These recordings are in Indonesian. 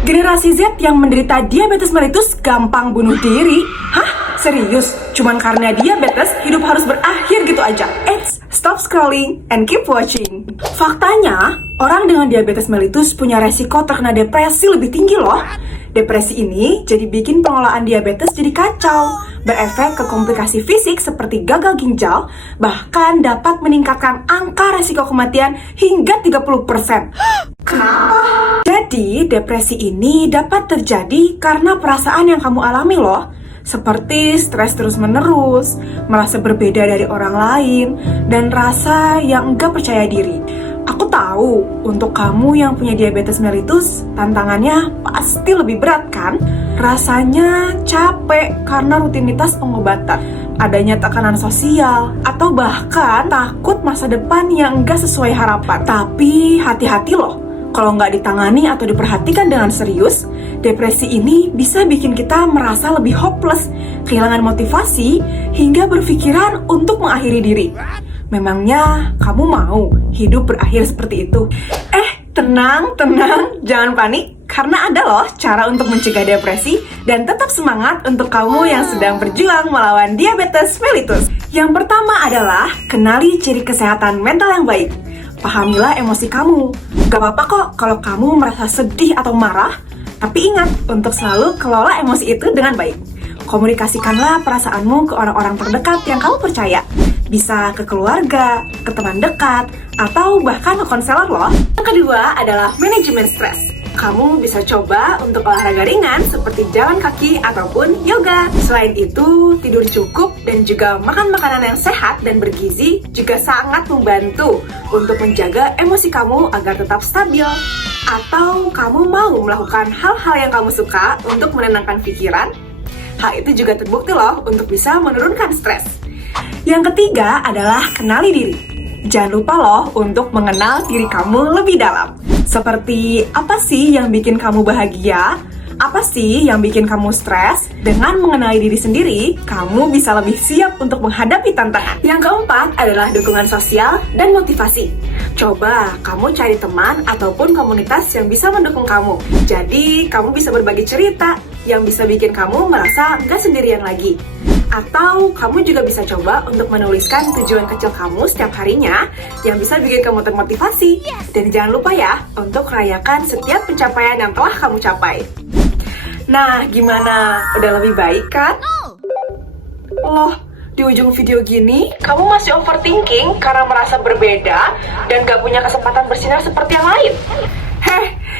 Generasi Z yang menderita diabetes mellitus gampang bunuh diri? Hah? Serius? Cuman karena diabetes, hidup harus berakhir gitu aja? Eits, stop scrolling and keep watching. Faktanya, orang dengan diabetes mellitus punya resiko terkena depresi lebih tinggi loh. Depresi ini jadi bikin pengelolaan diabetes jadi kacau, berefek ke komplikasi fisik seperti gagal ginjal, bahkan dapat meningkatkan angka resiko kematian hingga 30%. Kenapa? Jadi, depresi ini dapat terjadi karena perasaan yang kamu alami loh, seperti stres terus-menerus, merasa berbeda dari orang lain, dan rasa yang enggak percaya diri. Aku tahu, untuk kamu yang punya diabetes mellitus, tantangannya pasti lebih berat kan? Rasanya capek karena rutinitas pengobatan, adanya tekanan sosial, atau bahkan takut masa depan yang enggak sesuai harapan. Tapi hati-hati loh, kalau nggak ditangani atau diperhatikan dengan serius, depresi ini bisa bikin kita merasa lebih hopeless, kehilangan motivasi, hingga berpikiran untuk mengakhiri diri. Memangnya kamu mau hidup berakhir seperti itu? Tenang, jangan panik, karena ada loh cara untuk mencegah depresi dan tetap semangat untuk kamu yang sedang berjuang melawan diabetes mellitus. Yang pertama adalah kenali ciri kesehatan mental yang baik. Pahamilah emosi kamu. Gak apa-apa kok kalau kamu merasa sedih atau marah, tapi ingat untuk selalu kelola emosi itu dengan baik. Komunikasikanlah perasaanmu ke orang-orang terdekat yang kamu percaya. Bisa ke keluarga, ke teman dekat, atau bahkan ke konselor loh. Yang kedua adalah manajemen stres. Kamu bisa coba untuk olahraga ringan seperti jalan kaki ataupun yoga. Selain itu, tidur cukup dan juga makan makanan yang sehat dan bergizi juga sangat membantu untuk menjaga emosi kamu agar tetap stabil. Atau kamu mau melakukan hal-hal yang kamu suka untuk menenangkan pikiran? Hal itu juga terbukti loh untuk bisa menurunkan stres. Yang ketiga adalah kenali diri. Jangan lupa loh untuk mengenal diri kamu lebih dalam. Seperti apa sih yang bikin kamu bahagia? Apa sih yang bikin kamu stres? Dengan mengenali diri sendiri, kamu bisa lebih siap untuk menghadapi tantangan. Yang keempat adalah dukungan sosial dan motivasi. Coba kamu cari teman ataupun komunitas yang bisa mendukung kamu. Jadi, kamu bisa berbagi cerita yang bisa bikin kamu merasa nggak sendirian lagi. Atau kamu juga bisa coba untuk menuliskan tujuan kecil kamu setiap harinya yang bisa bikin kamu termotivasi. Dan jangan lupa ya untuk rayakan setiap pencapaian yang telah kamu capai. Nah, gimana? Udah lebih baik kan? Loh, di ujung video gini, kamu masih overthinking karena merasa berbeda dan gak punya kesempatan bersinar seperti yang lain?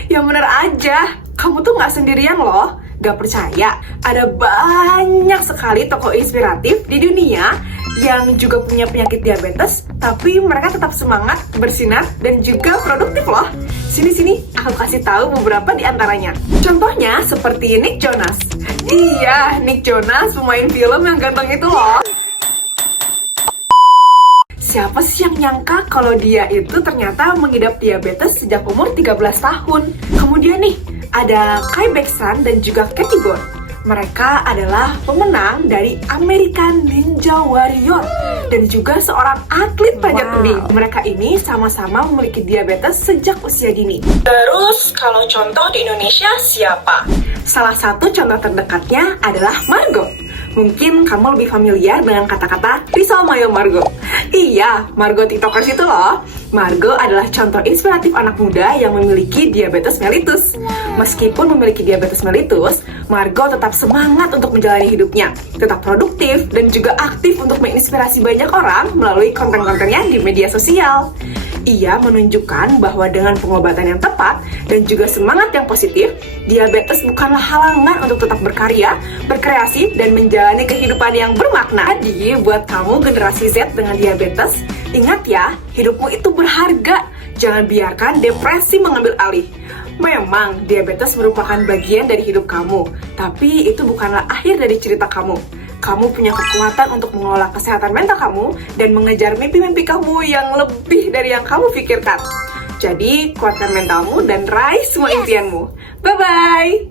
Yang bener aja, kamu tuh gak sendirian loh. Gak percaya? Ada banyak sekali tokoh inspiratif di dunia yang juga punya penyakit diabetes, tapi mereka tetap semangat, bersinar, dan juga produktif loh. Sini, aku kasih tahu beberapa di antaranya. Contohnya seperti Nick Jonas. Iya, Nick Jonas, pemain film yang ganteng itu loh. Siapa sih yang nyangka kalau dia itu ternyata mengidap diabetes sejak umur 13 tahun. Kemudian nih, ada Kai Beksan dan juga Katie Bond. Mereka adalah pemenang dari American Ninja Warrior dan juga seorang atlet panjat tebing. Mereka ini sama-sama memiliki diabetes sejak usia dini. Terus, kalau contoh di Indonesia siapa? Salah satu contoh terdekatnya adalah Margo. Mungkin kamu lebih familiar dengan kata-kata Rizal Mayo Margo. Iya, Margo TikTokers itu loh. Margo adalah contoh inspiratif anak muda yang memiliki diabetes mellitus. Meskipun memiliki diabetes mellitus, Margo tetap semangat untuk menjalani hidupnya, tetap produktif, dan juga aktif untuk menginspirasi banyak orang melalui konten-kontennya di media sosial. Ia menunjukkan bahwa dengan pengobatan yang tepat dan juga semangat yang positif, diabetes bukanlah halangan untuk tetap berkarya, berkreasi, dan menjalani kehidupan yang bermakna. Jadi, buat kamu generasi Z dengan diabetes, ingat ya, hidupmu itu berharga. Jangan biarkan depresi mengambil alih. Memang, diabetes merupakan bagian dari hidup kamu, tapi itu bukanlah akhir dari cerita kamu. Kamu punya kekuatan untuk mengelola kesehatan mental kamu dan mengejar mimpi-mimpi kamu yang lebih dari yang kamu pikirkan. Jadi, kuatkan mentalmu dan raih semua impianmu. Bye-bye!